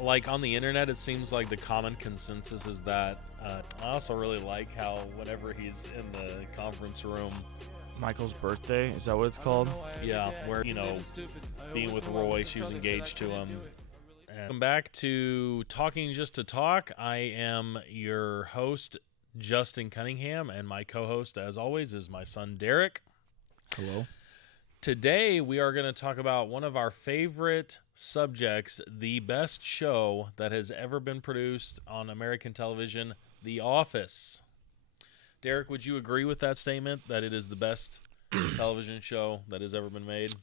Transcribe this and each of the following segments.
like on the internet, it seems like the common consensus is that I also really like how whenever he's in the conference room, Michael's birthday, is that what it's called? yeah, where being with Roy, she was engaged to him. Welcome back to Talking Just to Talk. I am your host, Justin Cunningham, and my co-host, as always, is my son, Derrek. Hello. Today, we are going to talk about one of our favorite subjects, the best show that has ever been produced on American television, The Office. Derrek, would you agree with that statement, that it is the best television show that has ever been made?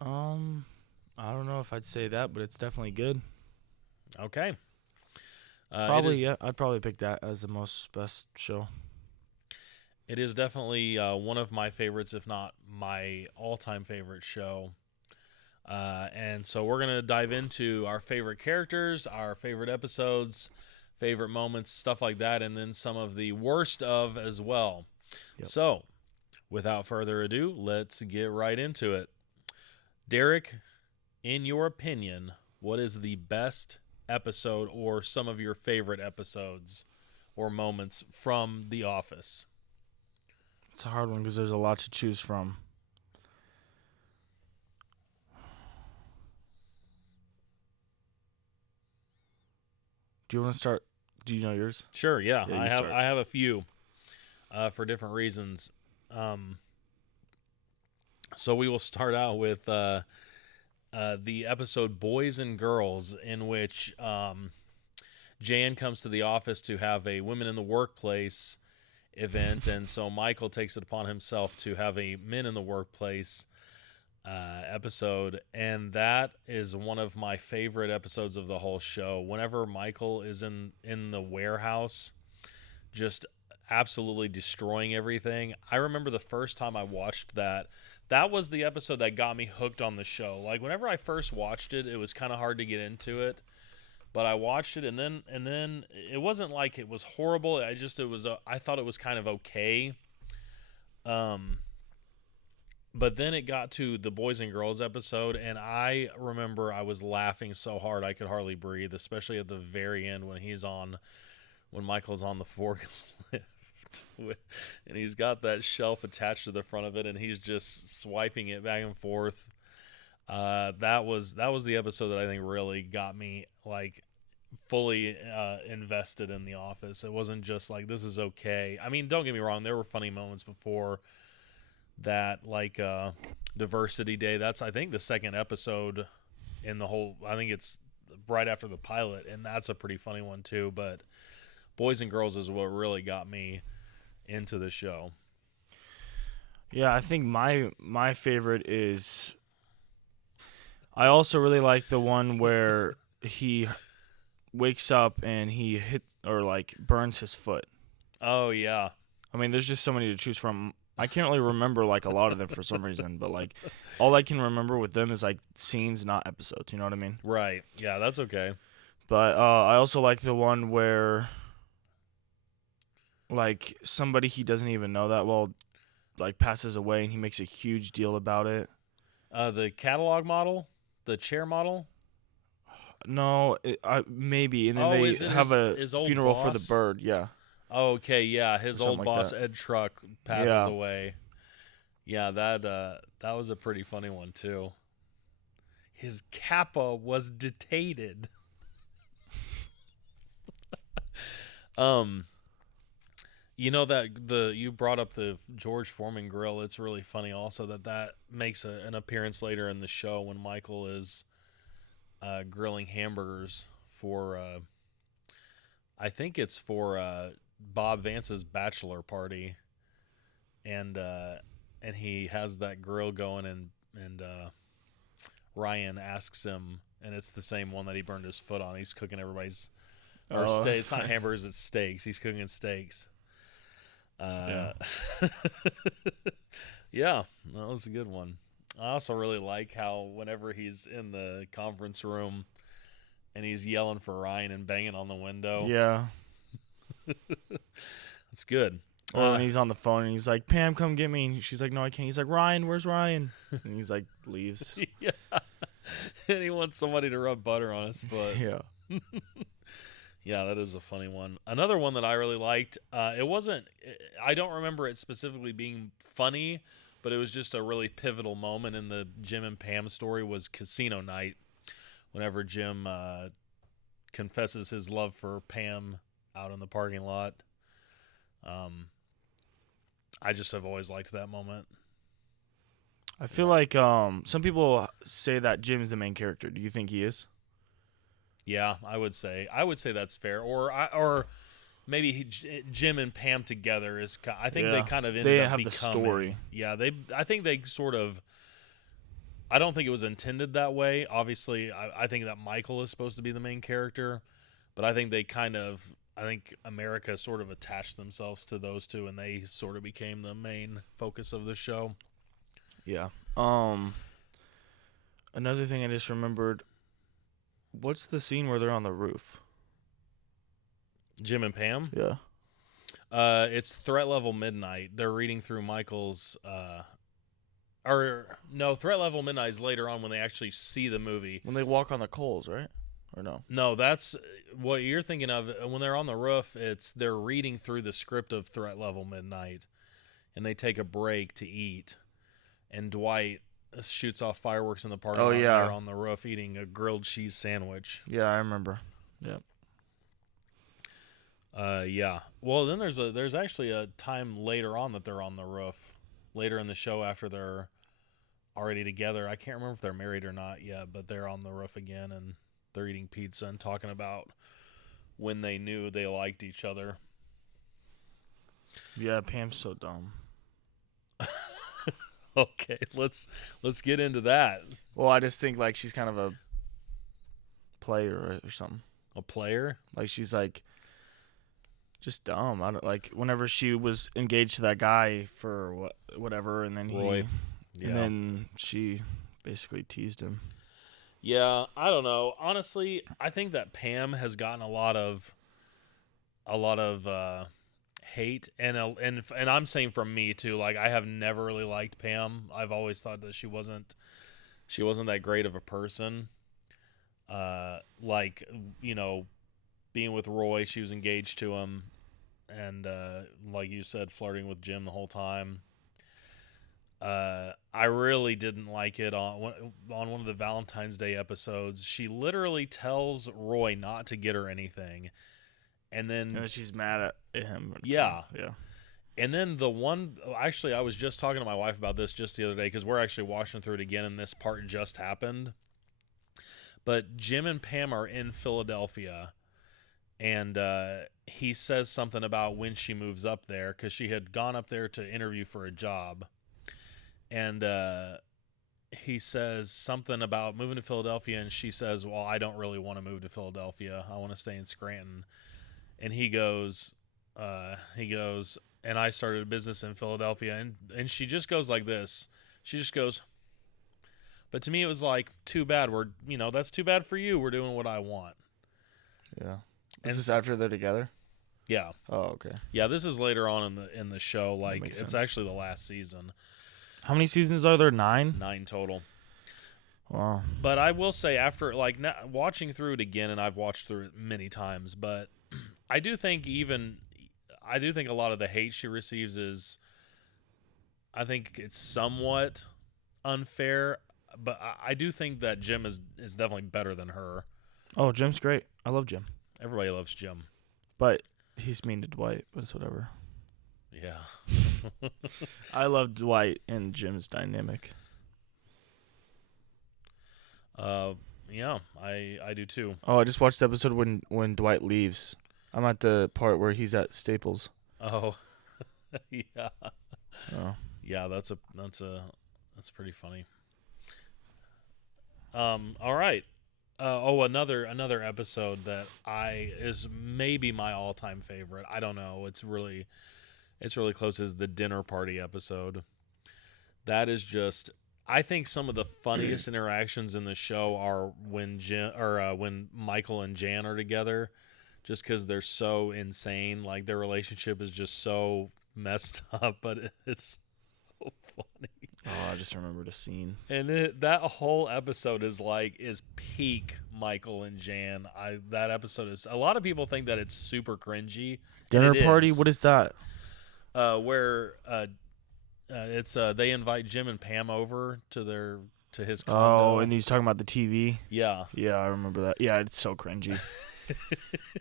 I don't know if I'd say that, but it's definitely good. Okay. Yeah. I'd probably pick that as the best show. It is definitely one of my favorites, if not my all-time favorite show. And so we're going to dive into our favorite characters, our favorite episodes, favorite moments, stuff like that, and then some of the worst of as well. Yep. So, without further ado, let's get right into it. Derrek, in your opinion, what is the best episode or some of your favorite episodes or moments from The Office? It's a hard one because there's a lot to choose from. Do you want to start? Do you know yours? Sure, yeah. I have a few for different reasons. So we will start out with the episode Boys and Girls, in which Jan comes to the office to have a Women in the Workplace event, and so Michael takes it upon himself to have a Men in the Workplace episode, and that is one of my favorite episodes of the whole show. Whenever Michael is in the warehouse, just absolutely destroying everything. I remember the first time I watched that was the episode that got me hooked on the show. Like, whenever I first watched it, it was kind of hard to get into it. But I watched it, and then it wasn't like it was horrible. I thought it was kind of okay. But then it got to the Boys and Girls episode, and I remember I was laughing so hard I could hardly breathe, especially at the very end when Michael's on the forklift. And he's got that shelf attached to the front of it, and he's just swiping it back and forth. That was the episode that I think really got me like fully invested in The Office. It wasn't just like, this is okay. I mean, don't get me wrong, there were funny moments before that, like Diversity Day. That's, I think, the second episode in the whole. I think it's right after the pilot, and that's a pretty funny one too. But Boys and Girls is what really got me into the show. Yeah, I think my favorite is. I also really like the one where he wakes up and he burns his foot. Oh yeah. I mean, there's just so many to choose from. I can't really remember like a lot of them for some reason, but like all I can remember with them is like scenes, not episodes. You know what I mean? Right. Yeah, that's okay. But I also like the one where like somebody he doesn't even know that well like passes away, and he makes a huge deal about it. The catalog model, the chair model. No, maybe, and then they have his a old funeral boss? for the bird. Yeah. Oh, okay, yeah, his old like boss that. Ed Truck passes away. Yeah, that was a pretty funny one too. His kappa was detated. You brought up the George Foreman grill. It's really funny also that makes an appearance later in the show when Michael is grilling hamburgers for I think it's for Bob Vance's bachelor party, and he has that grill going, and Ryan asks him, and it's the same one that he burned his foot on. He's cooking everybody's steaks. It's not hamburgers, it's steaks. He's cooking steaks. Yeah, that was a good one. I also really like how whenever he's in the conference room and he's yelling for Ryan and banging on the window. Yeah. It's good. Or when he's on the phone and he's like, Pam, come get me. And she's like, no, I can't. He's like, Ryan, where's Ryan? And he's like, leaves. Yeah. And he wants somebody to rub butter on his foot. Yeah. Yeah, that is a funny one. Another one that I really liked, it wasn't, I don't remember it specifically being funny, but it was just a really pivotal moment in the Jim and Pam story was Casino Night. Whenever Jim confesses his love for Pam out in the parking lot. I just have always liked that moment. I feel like some people say that Jim is the main character. Do you think he is? Yeah, I would say that's fair. Or maybe Jim and Pam together is. I think they kind of ended they up have becoming. the story. Yeah, I think they sort of. I don't think it was intended that way. Obviously, I think that Michael is supposed to be the main character, but I think they kind of. I think America sort of attached themselves to those two, and they sort of became the main focus of the show. Yeah. Another thing I just remembered. What's the scene where they're on the roof? Jim and Pam? Yeah. It's Threat Level Midnight. They're reading through Michael's Threat Level Midnight is later on when they actually see the movie. When they walk on the coals, right? Or no? No, that's what you're thinking of. When they're on the roof, they're reading through the script of Threat Level Midnight, and they take a break to eat, and Dwight shoots off fireworks in the parking lot. Yeah. They're on the roof eating a grilled cheese sandwich. Yeah, I remember. Yeah. Yeah. Well, then there's actually a time later on that they're on the roof, later in the show after they're already together. I can't remember if they're married or not yet, but they're on the roof again and they're eating pizza and talking about when they knew they liked each other. Yeah, Pam's so dumb. Okay, let's get into that. Well, I just think like she's kind of a player or something. A player? Like she's like just dumb. I don't like whenever she was engaged to that guy for whatever, and then Roy. And then she basically teased him. Yeah, I don't know. Honestly, I think that Pam has gotten a lot of hate, and I'm saying from me too. Like I have never really liked Pam. I've always thought that she wasn't that great of a person. Like being with Roy, she was engaged to him, and like you said, flirting with Jim the whole time. I really didn't like it on one of the Valentine's Day episodes. She literally tells Roy not to get her anything, and then she's mad at him. Yeah. Yeah. And then the one, actually, I was just talking to my wife about this just the other day because we're actually watching through it again, and this part just happened. But Jim and Pam are in Philadelphia, and he says something about when she moves up there because she had gone up there to interview for a job. And he says something about moving to Philadelphia, and she says, well, I don't really want to move to Philadelphia. I want to stay in Scranton. And he goes, and I started a business in Philadelphia. And she just goes like this. She just goes, but to me it was like, too bad. That's too bad for you. We're doing what I want. Yeah. Is this after they're together? Yeah. Oh, okay. Yeah, this is later on in the show. Like, it's sense. actually the last season. How many seasons are there? 9? 9 total. Wow. But I will say, after watching through it again, and I've watched through it many times, but I do think a lot of the hate she receives is, I think it's somewhat unfair, but I do think that Jim is definitely better than her. Oh, Jim's great. I love Jim. Everybody loves Jim. But he's mean to Dwight, but it's whatever. Yeah. I love Dwight and Jim's dynamic. Yeah, I do too. Oh, I just watched the episode when Dwight leaves. I'm at the part where he's at Staples. Oh, yeah. Oh. Yeah, that's pretty funny. All right. Another episode that is maybe my all-time favorite. I don't know. It's really close. Is the dinner party episode. That is just, I think some of the funniest interactions in the show are when Michael and Jan are together, just because they're so insane. Like, their relationship is just so messed up, but it's so funny. Oh, I just remembered a scene. And that whole episode is peak Michael and Jan. That episode is, a lot of people think that it's super cringy. And Dinner it party? is. What is that? Where it's they invite Jim and Pam over to his Oh, condo. and he's talking about the TV. Yeah. Yeah, I remember that. Yeah, it's so cringy.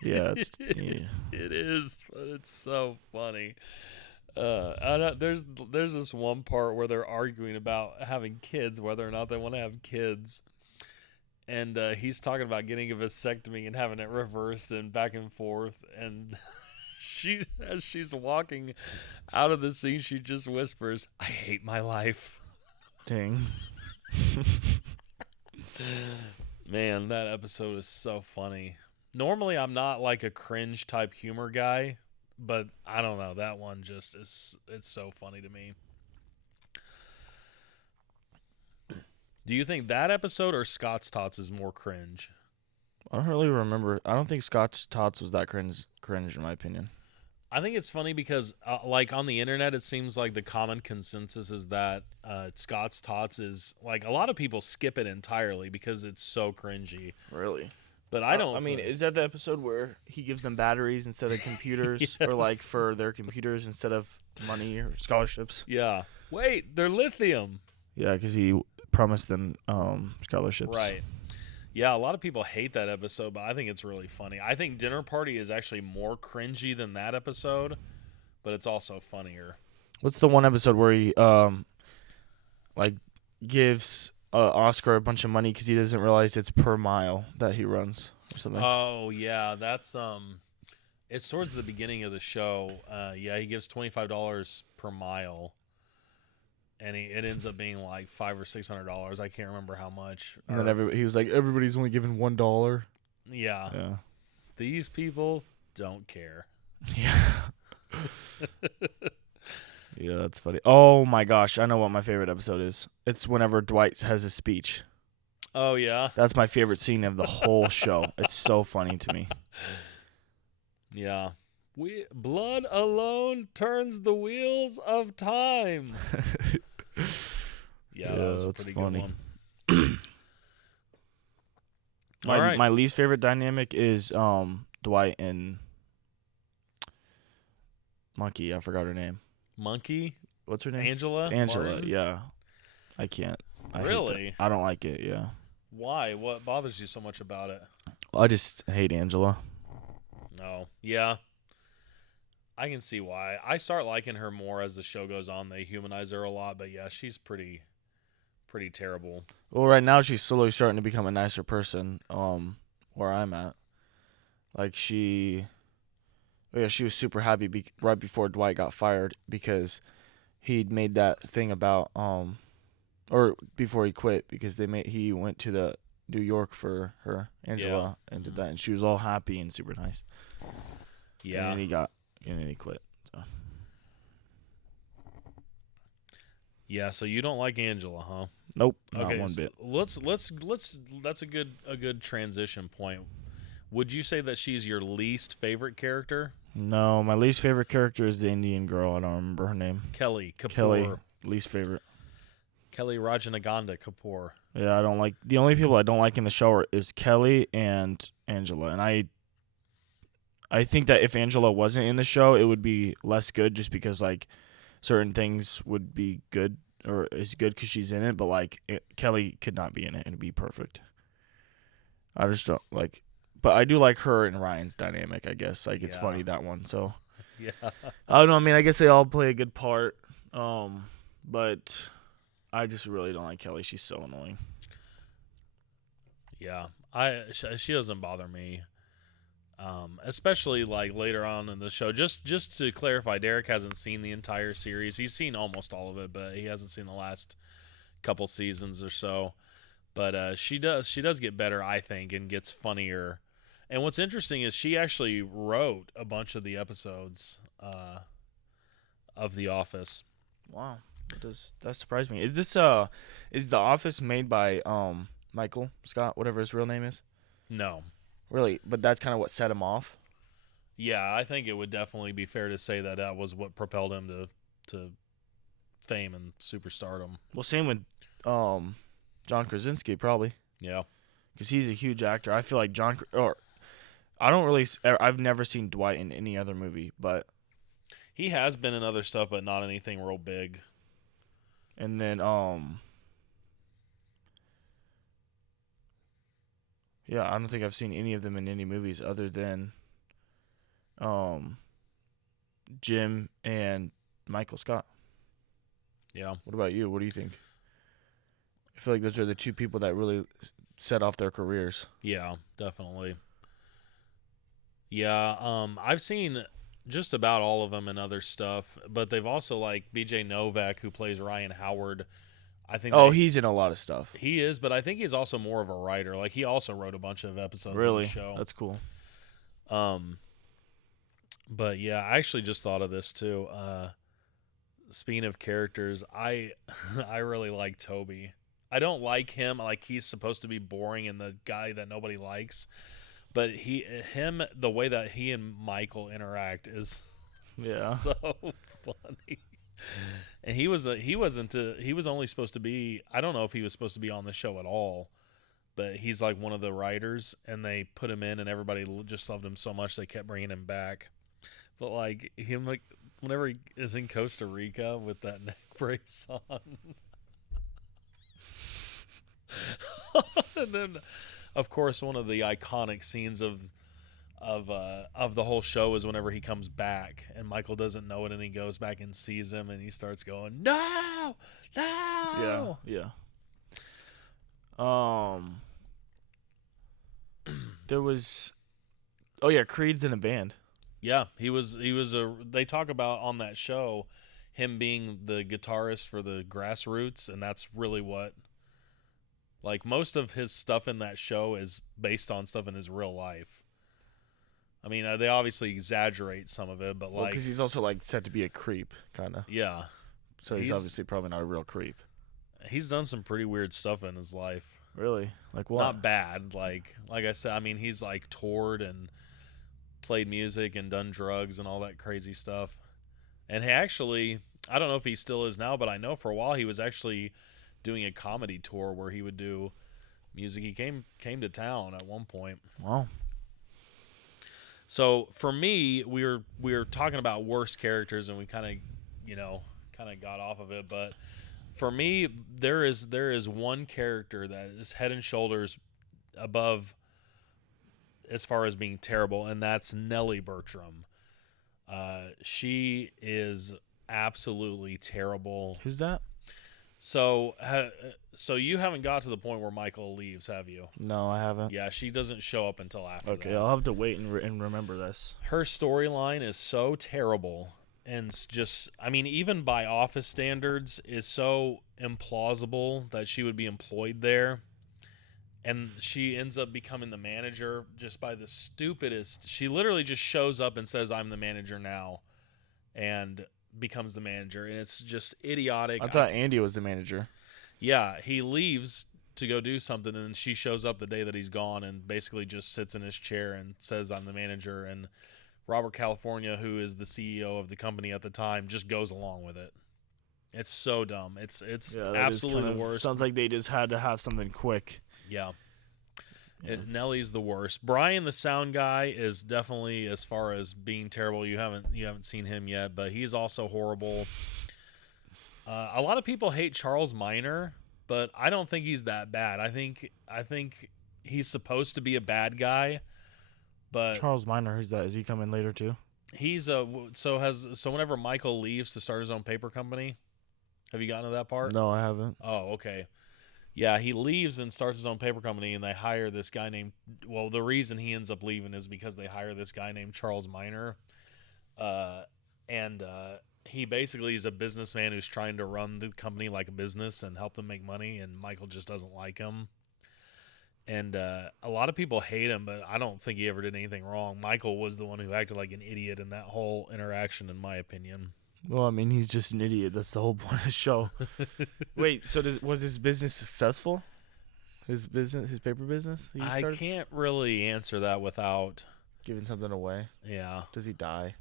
Yeah, it is. But it's so funny. There's this one part where they're arguing about having kids, whether or not they want to have kids, and he's talking about getting a vasectomy and having it reversed and back and forth, and as she's walking out of the scene, she just whispers, "I hate my life." Dang. Man, that episode is so funny. Normally, I'm not like a cringe type humor guy, but I don't know. That one just it's so funny to me. Do you think that episode or Scott's Tots is more cringe? I don't really remember. I don't think Scott's Tots was that cringe in my opinion. I think it's funny because, like, on the internet, it seems like the common consensus is that Scott's Tots is, like, a lot of people skip it entirely because it's so cringy. Really? But I don't. I mean, is that the episode where he gives them batteries instead of computers, Yes. or like for their computers instead of money or scholarships? Yeah. Wait, they're lithium. Yeah, because he promised them scholarships. Right. Yeah, a lot of people hate that episode, but I think it's really funny. I think Dinner Party is actually more cringy than that episode, but it's also funnier. What's the one episode where he like gives Oscar a bunch of money because he doesn't realize it's per mile that he runs or something? Oh yeah, that's it's towards the beginning of the show. Yeah, he gives $25 per mile, and it ends up being like $500 or $600. I can't remember how much. And then he was like, everybody's only giving $1. Yeah, Yeah. these people don't care. Yeah. Yeah, that's funny. Oh my gosh, I know what my favorite episode is. It's whenever Dwight has his speech. Oh yeah, That's my favorite scene of the whole show. It's so funny to me. yeah. Blood alone turns the wheels of time. Yeah, that was a that's pretty funny. good one. All right. My least favorite dynamic is Dwight and Monkey. I forgot her name. Monkey? What's her name? Angela? Martin? Yeah. I can't. I hate Really? that. I don't like it, yeah. Why? What bothers you so much about it? I just hate Angela. No. Yeah. I can see why. I start liking her more as the show goes on. They humanize her a lot, but yeah, she's pretty terrible. Well, right now she's slowly starting to become a nicer person, where I'm at. Like she was super happy right before Dwight got fired because he'd made that thing about or before he quit because he went to the New York for her, Angela, and did that, and she was all happy and super nice. Yeah. And then he quit. So. Yeah, so you don't like Angela, huh? Nope, not Okay, one bit. Let's that's a good transition point. Would you say that she's your least favorite character? No, my least favorite character is the Indian girl. I don't remember her name. Kelly Kapoor. Kelly, least favorite. Kelly Rajanaganda Kapoor. Yeah, I don't like the only people I don't like in the show is Kelly and Angela, and I think that if Angela wasn't in the show, it would be less good just because like certain things would be good or is good because she's in it, but like Kelly could not be in it and it'd be perfect. I just don't like, but I do like her and Ryan's dynamic. I guess like it's funny that one. So Yeah. I don't know. I mean, I guess they all play a good part, but I just really don't like Kelly. She's so annoying. Yeah. She doesn't bother me. Especially like later on in the show. Just to clarify, Derek hasn't seen the entire series. He's seen almost all of it, but he hasn't seen the last couple seasons or so. But she does get better, I think, and gets funnier. And what's interesting is she actually wrote a bunch of the episodes of The Office. Wow, that surprised me. Is this is The Office made by Michael Scott, whatever his real name is? No. Really, but that's kind of what set him off. Yeah, I think it would definitely be fair to say that that was what propelled him to fame and superstardom. Well, same with John Krasinski probably, Yeah. because he's a huge actor. I feel like I've never seen Dwight in any other movie, but He has been in other stuff, but not anything real big. and then yeah, I don't think I've seen any of them in any movies other than Jim and Michael Scott. Yeah. What about you? What do you think? I feel like those are the two people that really set off their careers. Yeah, definitely. Yeah, I've seen just about all of them in other stuff, but they've also like BJ Novak, who plays Ryan Howard. I think. He's in a lot of stuff. He is, but I think he's also more of a writer. Like he also wrote a bunch of episodes of Really? the show. That's cool. But yeah, I actually just thought of this too. Speaking of characters, I I really like Toby. I don't like him. Like he's supposed to be boring and the guy that nobody likes. But the way that he and Michael interact is so funny. And he was only supposed to be, I don't know if he was supposed to be on the show at all, but he's like one of the writers, and they put him in, and everybody just loved him so much they kept bringing him back. But like him, like whenever he is in Costa Rica with that neck brace on, and then of course one of the iconic scenes of the whole show is whenever he comes back and Michael doesn't know it and he goes back and sees him and he starts going, no. Yeah. There was, Creed's in a band. Yeah, they talk about on that show him being the guitarist for the Grassroots, and that's really what, like, most of his stuff in that show is based on stuff in his real life. I mean, they obviously exaggerate some of it, but because he's also like set to be a creep, kind of. Yeah. So he's obviously probably not a real creep. He's done some pretty weird stuff in his life. Really? Like what? Not bad. Like I said, I mean, he's like toured and played music and done drugs and all that crazy stuff. And he actually, I don't know if he still is now, but I know for a while he was actually doing a comedy tour where he would do music. He came to town at one point. Wow. So for me, we were talking about worst characters, and we kind of got off of it. But for me, there is one character that is head and shoulders above as far as being terrible, and that's Nellie Bertram. She is absolutely terrible. Who's that? So you haven't got to the point where Michael leaves, have you? No, I haven't. Yeah, she doesn't show up until after Okay, that. I'll have to wait and remember this. Her storyline is so terrible, and just, I mean, even by Office standards, is so implausible that she would be employed there. And she ends up becoming the manager just by the stupidest. She literally just shows up and says, "I'm the manager now," and becomes the manager, and it's just idiotic. I thought Andy was the manager. Yeah, he leaves to go do something, and she shows up the day that he's gone and basically just sits in his chair and says, "I'm the manager," and Robert California, who is the CEO of the company at the time, just goes along with it. It's so dumb. It's absolutely the worst. Sounds like they just had to have something quick. Yeah. Nellie's the worst. Brian, the sound guy, is definitely, as far as being terrible, you haven't seen him yet, but he's also horrible. A lot of people hate Charles Minor, but I don't think he's that bad. I think he's supposed to be a bad guy, but Charles Minor, who's that? Is he coming later too? He's whenever Michael leaves to start his own paper company, have you gotten to that part? No, I haven't. Oh, okay. Yeah, he leaves and starts his own paper company, and they hire this guy named. Well, the reason he ends up leaving is because they hire this guy named Charles Minor, and he basically is a businessman who's trying to run the company like a business and help them make money, and Michael just doesn't like him. And a lot of people hate him, but I don't think he ever did anything wrong. Michael was the one who acted like an idiot in that whole interaction, in my opinion. Well, I mean, he's just an idiot. That's the whole point of the show. Wait, so was his business successful? His paper business? I can't really answer that without giving something away. Yeah. Does he die?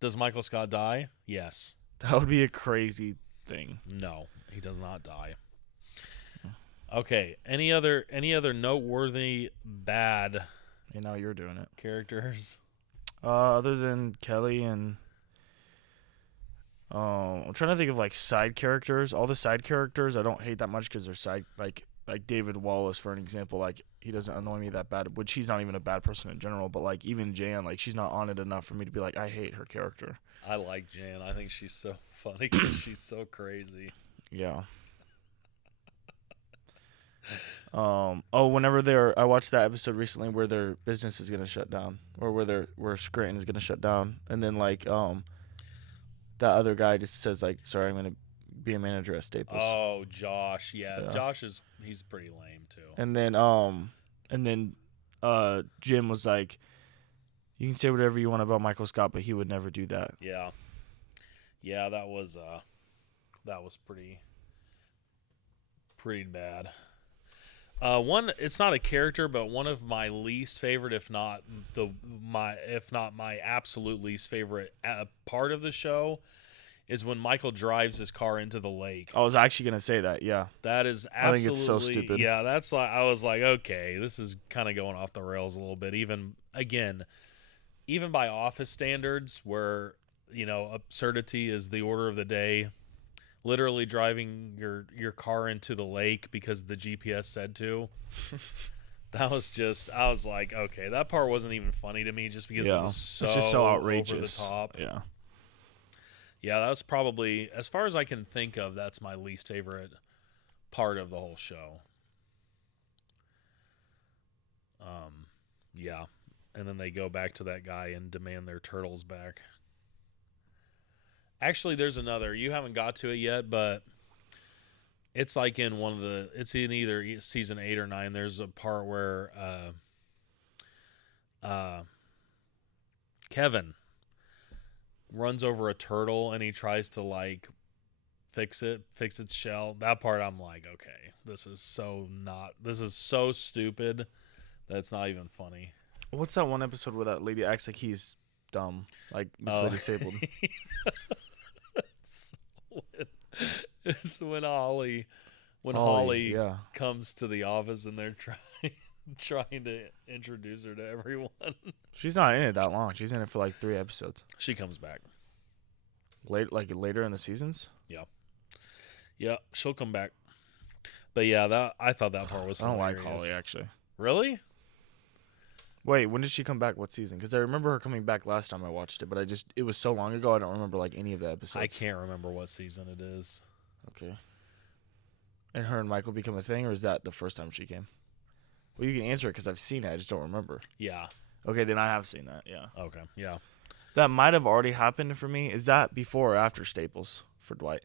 Does Michael Scott die? Yes. That would be a crazy thing. No, he does not die. Okay. Any other noteworthy bad And now you're doing it. characters? Other than Kelly and I'm trying to think of like side characters. All the side characters I don't hate that much because they're side like David Wallace for an example. Like he doesn't annoy me that bad, which he's not even a bad person in general. But like even Jan, like she's not on it enough for me to be like I hate her character. I like Jan. I think she's so funny because she's so crazy. Yeah. Whenever I watched that episode recently where their business is gonna shut down, or where Scranton is gonna shut down, and then like that other guy just says like, "Sorry, I'm gonna be a manager at Staples." Oh, Josh. Yeah. Yeah. Josh he's pretty lame too. And then Jim was like, "You can say whatever you want about Michael Scott, but he would never do that." Yeah. Yeah, that was pretty bad. It's not a character, but one of my least favorite, if not my absolute least favorite part of the show, is when Michael drives his car into the lake. I was actually gonna say that. Yeah, that is absolutely. I think it's so stupid. Yeah, that's like I was like, okay, this is kind of going off the rails a little bit. Even by Office standards, where absurdity is the order of the day. Literally driving your car into the lake because the GPS said to. That was just, I was like, okay, that part wasn't even funny to me just because it was it's just so outrageous. Over the top. Yeah. Yeah, that was probably, as far as I can think of, that's my least favorite part of the whole show. Yeah. And then they go back to that guy and demand their turtles back. Actually, there's another. You haven't got to it yet, but it's like in it's in either season 8 or 9. There's a part where Kevin runs over a turtle and he tries to like fix its shell. That part I'm like, okay, this is so stupid that it's not even funny. What's that one episode where that lady acts like he's dumb, like mentally disabled? It's when Holly comes to the office and they're trying to introduce her to everyone. She's not in it that long. She's in it for like 3 episodes. She comes back later in the seasons. Yeah, she'll come back. But yeah, I thought that part was hilarious. I don't like Holly actually. Really? Wait, when did she come back? What season? Because I remember her coming back last time I watched it, but it was so long ago I don't remember like any of the episodes. I can't remember what season it is. Okay. And her and Michael become a thing, or is that the first time she came? Well, you can answer it because I've seen it. I just don't remember. Yeah. Okay, then I have seen that. Yeah. Okay. Yeah. That might have already happened for me. Is that before or after Staples for Dwight?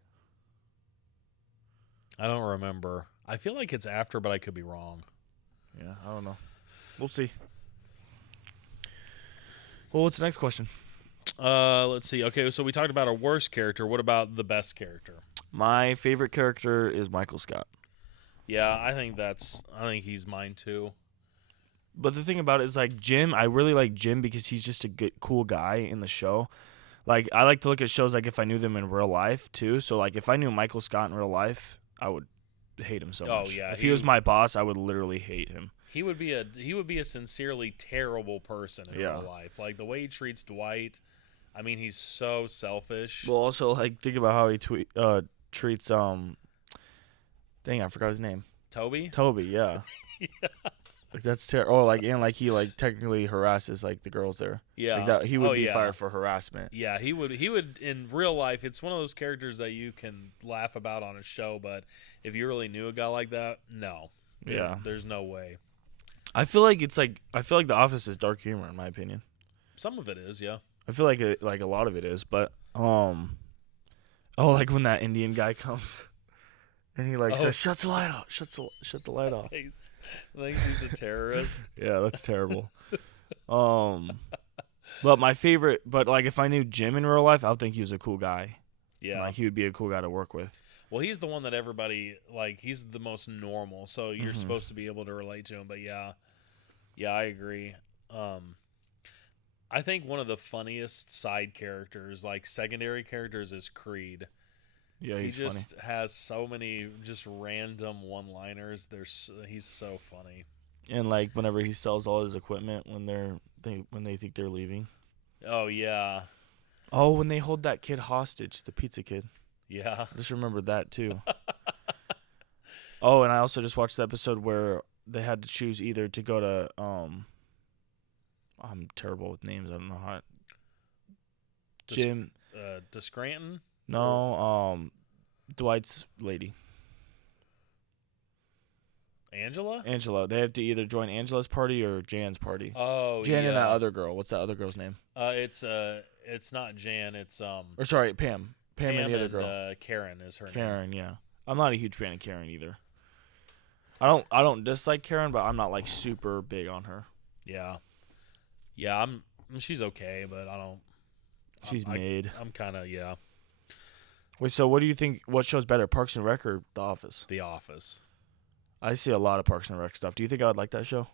I don't remember. I feel like it's after, but I could be wrong. Yeah, I don't know. We'll see. Well, what's the next question? Let's see. Okay, so we talked about our worst character. What about the best character? My favorite character is Michael Scott. Yeah, I think he's mine too. But the thing about it is, like, Jim, I really like Jim because he's just a good, cool guy in the show. Like, I like to look at shows like if I knew them in real life too. So, like, if I knew Michael Scott in real life, I would hate him so much. Oh yeah. If he was my boss, I would literally hate him. He would be a sincerely terrible person in real life. Like the way he treats Dwight, I mean, he's so selfish. Well, also like think about how he treats dang, I forgot his name. Toby, yeah. Yeah. Like that's terrible. Oh, like and like he like technically harasses like the girls there. Yeah, like that, he would be fired for harassment. Yeah, he would in real life. It's one of those characters that you can laugh about on a show, but if you really knew a guy like that, no. Yeah, there's no way. I feel like The Office is dark humor in my opinion. Some of it is, yeah. I feel like a lot of it is, but like when that Indian guy comes and he says, "Shut the light off, shut the light off." I think he's a terrorist. Yeah, that's terrible. But my favorite, like if I knew Jim in real life, I would think he was a cool guy. Yeah, like he would be a cool guy to work with. Well, he's the one that everybody he's the most normal, so you're supposed to be able to relate to him. But yeah, I agree. I think one of the funniest side characters, like secondary characters, is Creed. Yeah, He he's funny. just has so many just random one-liners. He's so funny. And like whenever he sells all his equipment when they think they're leaving. Oh yeah, Oh, when they hold that kid hostage, the pizza kid. yeah. I just remembered that too. Oh, and I also just watched the episode where they had to choose either to go to I'm terrible with names. I don't know how. Jim. To Scranton. No, Dwight's lady. Angela. They have to either join Angela's party or Jan's party. Oh, Jan yeah. and that other girl. What's that other girl's name? It's not Jan. It's Or sorry, Pam. Pam and the other girl. Karen is her name. Karen, yeah. I'm not a huge fan of Karen either. I don't dislike Karen, but I'm not like super big on her. Yeah. She's okay, but I don't. She's mid. I'm kind of yeah. Wait, so what do you think? What show's better, Parks and Rec or The Office? The Office. I see a lot of Parks and Rec stuff. Do you think I would like that show?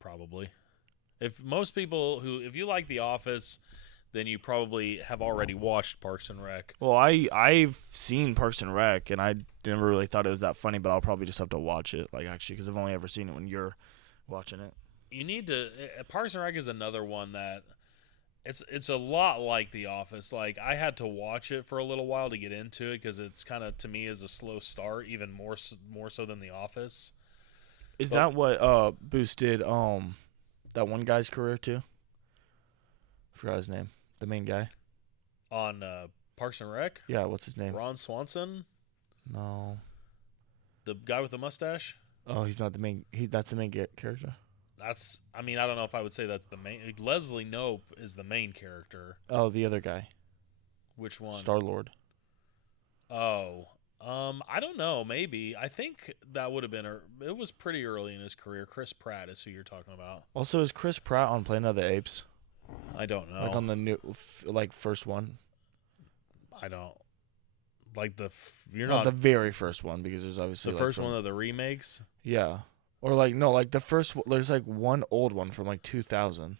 Probably. If you like The Office, then you probably have already watched Parks and Rec. Well, I've seen Parks and Rec, and I never really thought it was that funny, but I'll probably just have to watch it, like actually, because I've only ever seen it when you're watching it. You need to. Parks and Rec is another one that it's a lot like The Office. Like I had to watch it for a little while to get into it because it's kind of to me is a slow start, even more so than The Office. Is that what boosted that one guy's career too? I forgot his name. The main guy on Parks and Rec? Yeah, what's his name? Ron Swanson? No. The guy with the mustache? Oh, he's not the main. That's the main character. I don't know if I would say that's the main. Leslie Knope is the main character. Oh, the other guy. Which one? Star-Lord. Oh, I don't know. Maybe I think that would have been. It was pretty early in his career. Chris Pratt is who you're talking about. Also, is Chris Pratt on Planet of the Apes? I don't know. Like on the new, first one. I don't. Like you're not not the very first one because there's obviously the first one of the remakes. Yeah. Or like the first. There's like one old one from like 2000.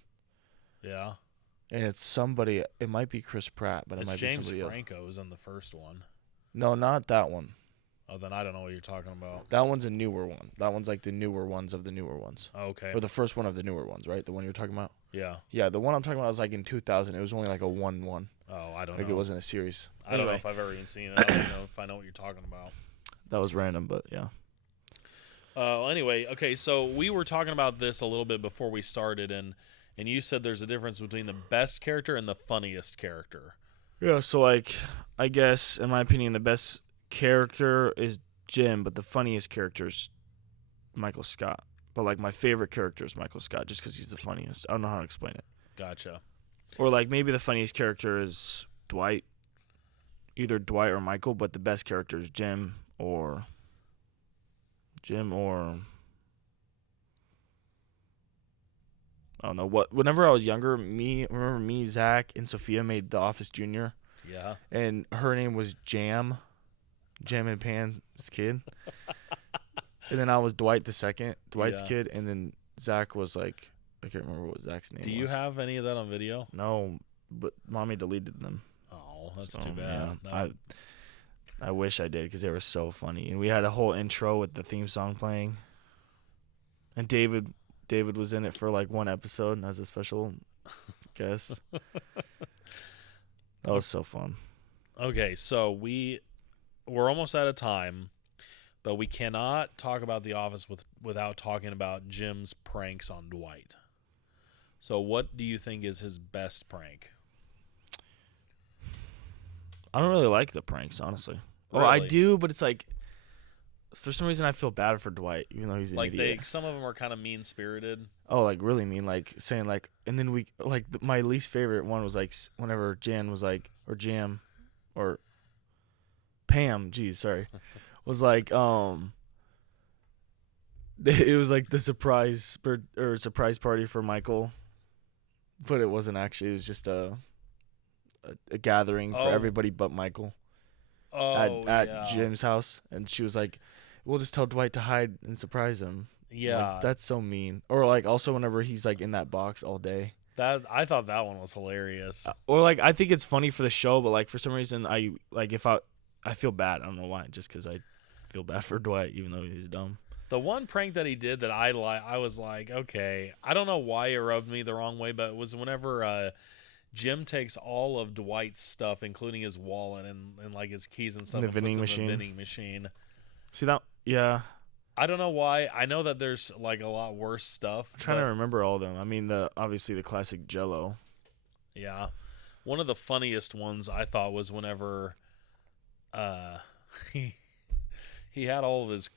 Yeah. And it's somebody. It might be Chris Pratt, but it might James be somebody Franco else. is in the first one. No, not that one. Oh, then I don't know what you're talking about. That one's a newer one. That one's like the newer ones of the newer ones. Oh, okay. Or the first one of the newer ones, right? The one you're talking about. Yeah. Yeah, the one I'm talking about was like in 2000. It was only like a 1-1. Oh, I don't know. Like it wasn't a series. I don't know if I've ever even seen it. I don't even know if I know what you're talking about. That was random, but yeah. Anyway, okay, so we were talking about this a little bit before we started, and you said there's a difference between the best character and the funniest character. Yeah, so like, I guess, in my opinion, the best character is Jim, but the funniest character is Michael Scott. But like, my favorite character is Michael Scott just because he's the funniest. I don't know how to explain it. Gotcha. Or like, maybe the funniest character is Dwight. Either Dwight or Michael, but the best character is Jim or I don't know what. Whenever I was younger, me, Zach, and Sophia made The Office Junior. Yeah. And her name was Jam and Pan's kid. And then I was Dwight's kid, and then Zach was like, I can't remember what Zach's name was. Do you have any of that on video? No, but Mommy deleted them. Oh, that's too bad. Yeah, I wish I did because they were so funny. And we had a whole intro with the theme song playing. And David was in it for like one episode as a special guest. That was so fun. Okay, so we're almost out of time, but we cannot talk about The Office without talking about Jim's pranks on Dwight. So what do you think is his best prank? I don't really like the pranks, honestly. Really? Or I do, but it's like, for some reason I feel bad for Dwight, even though he's an idiot. Some of them are kind of mean-spirited. Oh, like really mean, like saying like, and then my least favorite one was like whenever Jan was like, or Jam, or Pam, was like, it was like the surprise party for Michael, but it wasn't actually. It was just a gathering for everybody but Michael. At Jim's house, and she was like, "We'll just tell Dwight to hide and surprise him." Yeah, like, that's so mean. Or like also whenever he's like in that box all day. I thought that one was hilarious. Or like I think it's funny for the show, but like for some reason I I feel bad. I don't know why. Just because I feel bad for Dwight, even though he's dumb. The one prank that he did that I was like, okay, I don't know why it rubbed me the wrong way, but it was whenever Jim takes all of Dwight's stuff, including his wallet and like his keys and stuff, The and vending puts in machine. the vending machine. See that? Yeah. I don't know why. I know that there's like a lot worse stuff. I'm trying to remember all of them. I mean, obviously the classic Jello. Yeah. One of the funniest ones I thought was whenever he had all of his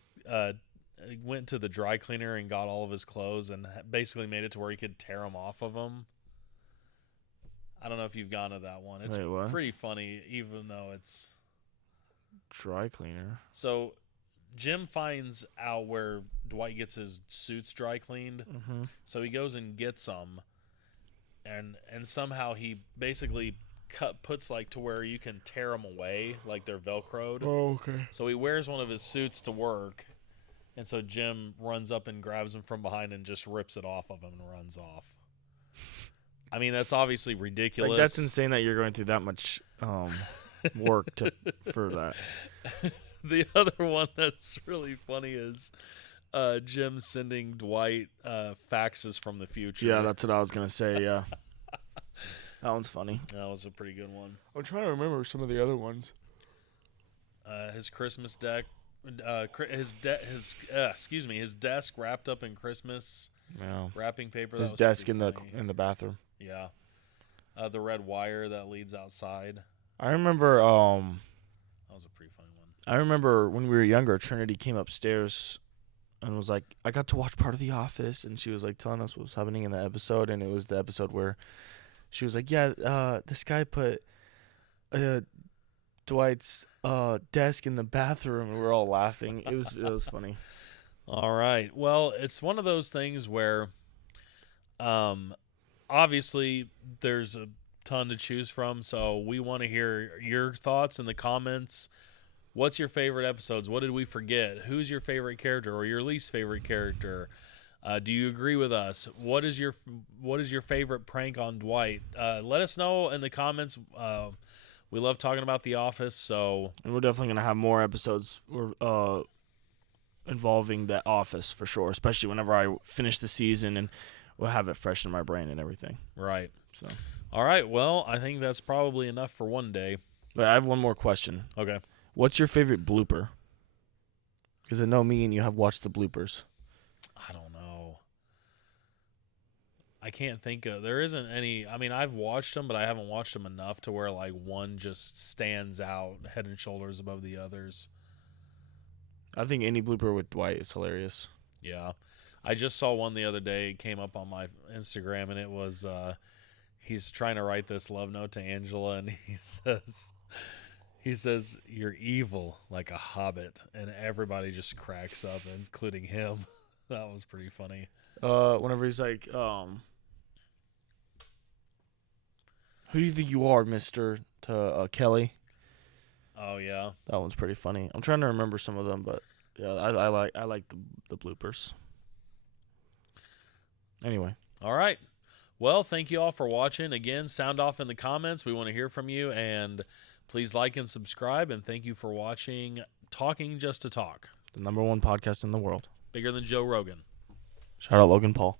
went to the dry cleaner and got all of his clothes and basically made it to where he could tear them off of him. I don't know if you've gone to that one. It's Wait, what? pretty funny, even though it's Dry cleaner. so. Jim finds out where Dwight gets his suits dry cleaned, so he goes and gets them, and somehow he basically puts like to where you can tear them away, like they're Velcroed. Oh, okay. So he wears one of his suits to work, and so Jim runs up and grabs him from behind and just rips it off of him and runs off. I mean, that's obviously ridiculous. Like, that's insane that you're going through that much work for that. The other one that's really funny is Jim sending Dwight faxes from the future. Yeah, that's what I was going to say, yeah. That one's funny. That was a pretty good one. I'm trying to remember some of the other ones. His Christmas deck, his desk wrapped up in Christmas wrapping paper. His that was desk pretty in funny. the bathroom. Yeah. The red wire that leads outside. I remember That was a pretty funny one. I remember when we were younger, Trinity came upstairs and was like, I got to watch part of The Office, and she was like telling us what was happening in the episode, and it was the episode where she was like, yeah, this guy put Dwight's desk in the bathroom, and we were all laughing. It was funny. All right. Well, it's one of those things where obviously there's a ton to choose from, so we want to hear your thoughts in the comments. What's your favorite episodes? What did we forget? Who's your favorite character or your least favorite character? Do you agree with us? What is your favorite prank on Dwight? Let us know in the comments. We love talking about The Office, so And we're definitely gonna have more episodes involving The Office for sure, especially whenever I finish the season and we'll have it fresh in my brain and everything. right. So, All right. Well, I think that's probably enough for one day. but I have one more question. Okay. What's your favorite blooper? Because I know me and you have watched the bloopers. I don't know. I can't think of. There isn't any. I mean, I've watched them, but I haven't watched them enough to where like one just stands out head and shoulders above the others. I think any blooper with Dwight is hilarious. Yeah, I just saw one the other day. It came up on my Instagram, and it was he's trying to write this love note to Angela, and he says you're evil like a hobbit, and everybody just cracks up, including him. That was pretty funny. Whenever he's like, who do you think you are, Mister? To Kelly. Oh yeah, That one's pretty funny. I'm trying to remember some of them, but yeah, I like the bloopers. Anyway, all right. Well, thank you all for watching. Again, sound off in the comments. We want to hear from you, and please like and subscribe. And thank you for watching Talking Just to Talk. the #1 podcast in the world. Bigger than Joe Rogan. Shout out Logan Paul.